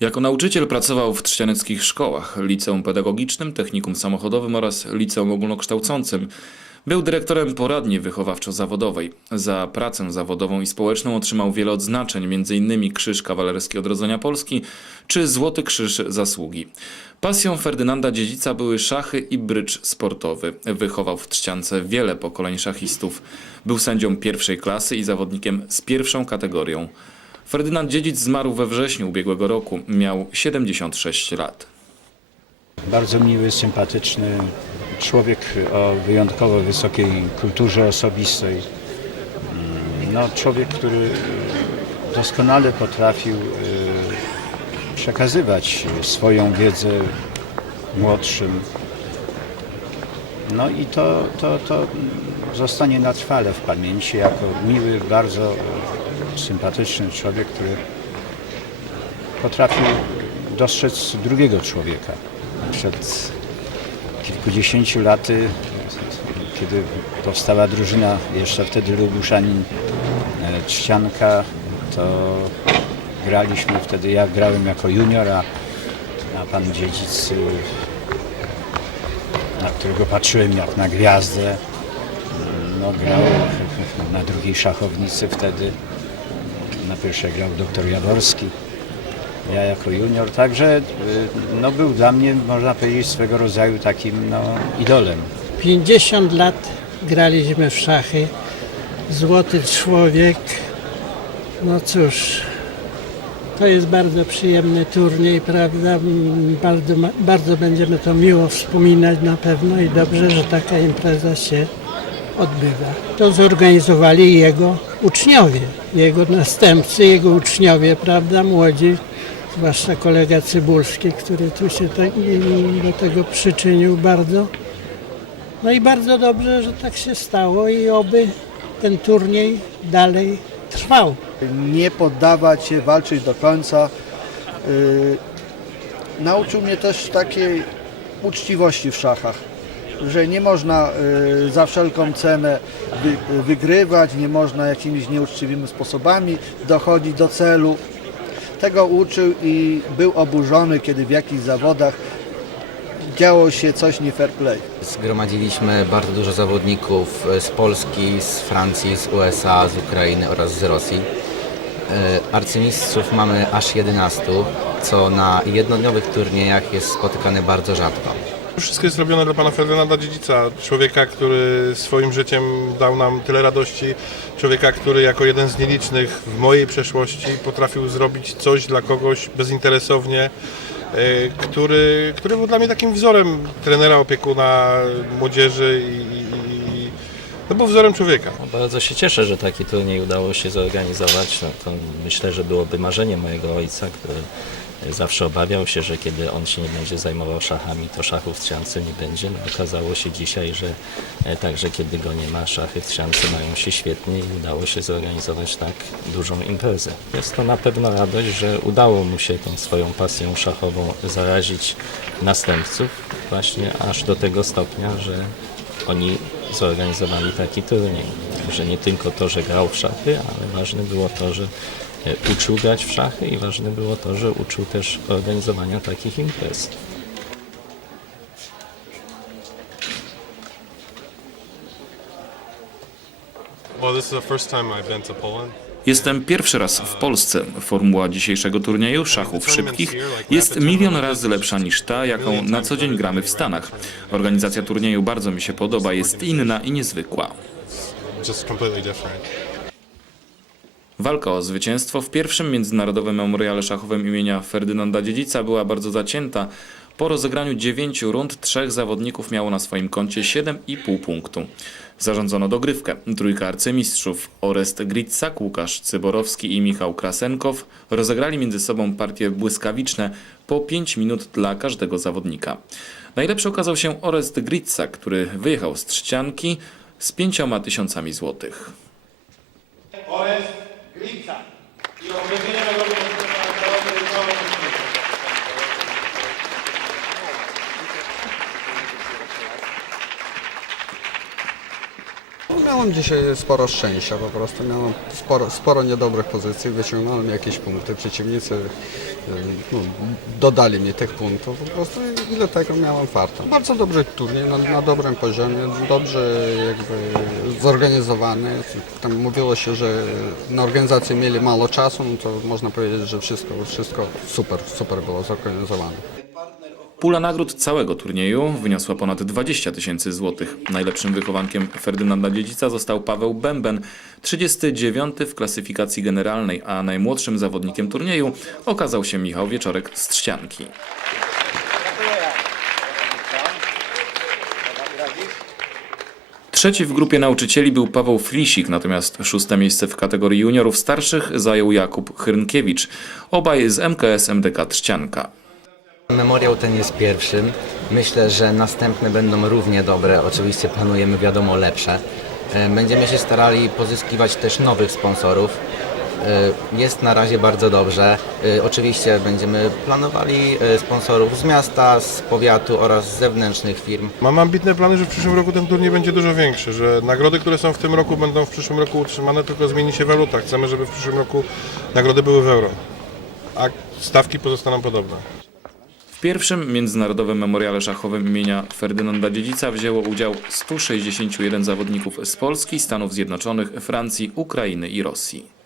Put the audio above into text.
Jako nauczyciel pracował w trzcianeckich szkołach, liceum pedagogicznym, technikum samochodowym oraz liceum ogólnokształcącym. Był dyrektorem poradni wychowawczo-zawodowej. Za pracę zawodową i społeczną otrzymał wiele odznaczeń, m.in. Krzyż Kawalerski Odrodzenia Polski czy Złoty Krzyż Zasługi. Pasją Ferdynanda Dziedzica były szachy i brycz sportowy. Wychował w Trzciance wiele pokoleń szachistów. Był sędzią pierwszej klasy i zawodnikiem z pierwszą kategorią. Ferdynand Dziedzic zmarł we wrześniu ubiegłego roku. Miał 76 lat. Bardzo miły, sympatyczny człowiek o wyjątkowo wysokiej kulturze osobistej. Mm, No, człowiek, który doskonale potrafił y, przekazywać swoją wiedzę młodszym. No i to, to, to zostanie na trwale w pamięci jako miły, bardzo sympatyczny człowiek, który potrafił dostrzec drugiego człowieka. Przed kilkudziesięciu laty, kiedy powstała drużyna, jeszcze wtedy Lubuszanin e, Trzcianka, to graliśmy wtedy, ja grałem jako junior, a, a pan dziedzic, y, na którego patrzyłem jak na gwiazdę, no grał na drugiej szachownicy wtedy, na pierwszej grał doktor Jaworski ja jako junior, także y, no, był dla mnie, można powiedzieć, swego rodzaju takim no, idolem. 50 lat graliśmy w szachy. Złoty człowiek. No cóż, to jest bardzo przyjemny turniej, prawda? Bardzo, bardzo będziemy to miło wspominać na pewno i dobrze, że taka impreza się odbywa. To zorganizowali jego uczniowie, jego następcy, jego uczniowie, prawda? Młodzi, zwłaszcza kolega Cybulski, który tu się tak, do tego przyczynił bardzo. No i bardzo dobrze, że tak się stało i oby ten turniej dalej trwał. nie poddawać się, walczyć do końca. Yy, nauczył mnie też takiej uczciwości w szachach, że nie można yy, za wszelką cenę wy, wygrywać, nie można jakimiś nieuczciwymi sposobami dochodzić do celu. Tego uczył i był oburzony, kiedy w jakichś zawodach działo się coś nie fair play. Zgromadziliśmy bardzo dużo zawodników z Polski, z Francji, z USA, z Ukrainy oraz z Rosji. E, Arcymistrzów mamy aż 11, co na jednodniowych turniejach jest spotykane bardzo rzadko. Wszystko jest robione dla pana Ferdynanda Dziedzica, człowieka, który swoim życiem dał nam tyle radości, człowieka, który jako jeden z nielicznych w mojej przeszłości potrafił zrobić coś dla kogoś bezinteresownie, e, który, który był dla mnie takim wzorem trenera, opiekuna młodzieży i, no był wzorem człowieka. Bardzo się cieszę, że taki turniej udało się zorganizować. No to myślę, że byłoby marzenie mojego ojca, który zawsze obawiał się, że kiedy on się nie będzie zajmował szachami, to szachów w Trzciance nie będzie. No, okazało się dzisiaj, że e, także kiedy go nie ma, szachy w Trzciance mają się świetnie i udało się zorganizować tak dużą imprezę. Jest to na pewno radość, że udało mu się tą swoją pasją szachową zarazić następców właśnie aż do tego stopnia, że oni zorganizowali taki turniej. Że nie tylko to, że grał w szachy, ale ważne było to, że e, uczył grać w szachy i ważne było to, że uczył też organizowania takich imprez. Well, this is the first time I've been to Poland. Jestem pierwszy raz w Polsce. Formuła dzisiejszego turnieju szachów szybkich jest milion razy lepsza niż ta, jaką na co dzień gramy w Stanach. Organizacja turnieju bardzo mi się podoba, jest inna i niezwykła. Walka o zwycięstwo w pierwszym międzynarodowym memoriale szachowym imienia Ferdynanda Dziedzica była bardzo zacięta. Po rozegraniu dziewięciu rund trzech zawodników miało na swoim koncie 7,5 punktu. Zarządzono dogrywkę. Trójka arcymistrzów Orest Gritzak, Łukasz Cyborowski i Michał Krasenkow rozegrali między sobą partie błyskawiczne po 5 minut dla każdego zawodnika. Najlepszy okazał się Orest Gritzak, który wyjechał z Trzcianki z pięcioma tysiącami złotych. Miałem dzisiaj sporo szczęścia, po prostu miałem sporo, sporo niedobrych pozycji, wyciągnąłem jakieś punkty, przeciwnicy y, no, dodali mi tych punktów, po prostu i dlatego miałem farta. Bardzo dobry turniej, na, na dobrym poziomie, dobrze jakby zorganizowany. Tam mówiło się, że na organizację mieli mało czasu, no to można powiedzieć, że wszystko, wszystko super, super było zorganizowane. Pula nagród całego turnieju wyniosła ponad 20 tysięcy złotych. Najlepszym wychowankiem Ferdynanda Dziedzica został Paweł Bęben, 39 w klasyfikacji generalnej, a najmłodszym zawodnikiem turnieju okazał się Michał Wieczorek z Trzcianki. Trzeci w grupie nauczycieli był Paweł Flisik, natomiast szóste miejsce w kategorii juniorów starszych zajął Jakub Hrynkiewicz, obaj z MKS MDK Trzcianka. Memoriał ten jest pierwszym. Myślę, że następne będą równie dobre. Oczywiście planujemy, wiadomo, lepsze. E, Będziemy się starali pozyskiwać też nowych sponsorów. E, Jest na razie bardzo dobrze. E, Oczywiście będziemy planowali sponsorów z miasta, z powiatu oraz z zewnętrznych firm. Mam ambitne plany, że w przyszłym roku ten turniej będzie dużo większy, że nagrody, które są w tym roku będą w przyszłym roku utrzymane, tylko zmieni się waluta. Chcemy, żeby w przyszłym roku nagrody były w euro, a stawki pozostaną podobne. W pierwszym międzynarodowym memoriale szachowym imienia Ferdynanda Dziedzica wzięło udział 161 zawodników z Polski, Stanów Zjednoczonych, Francji, Ukrainy i Rosji.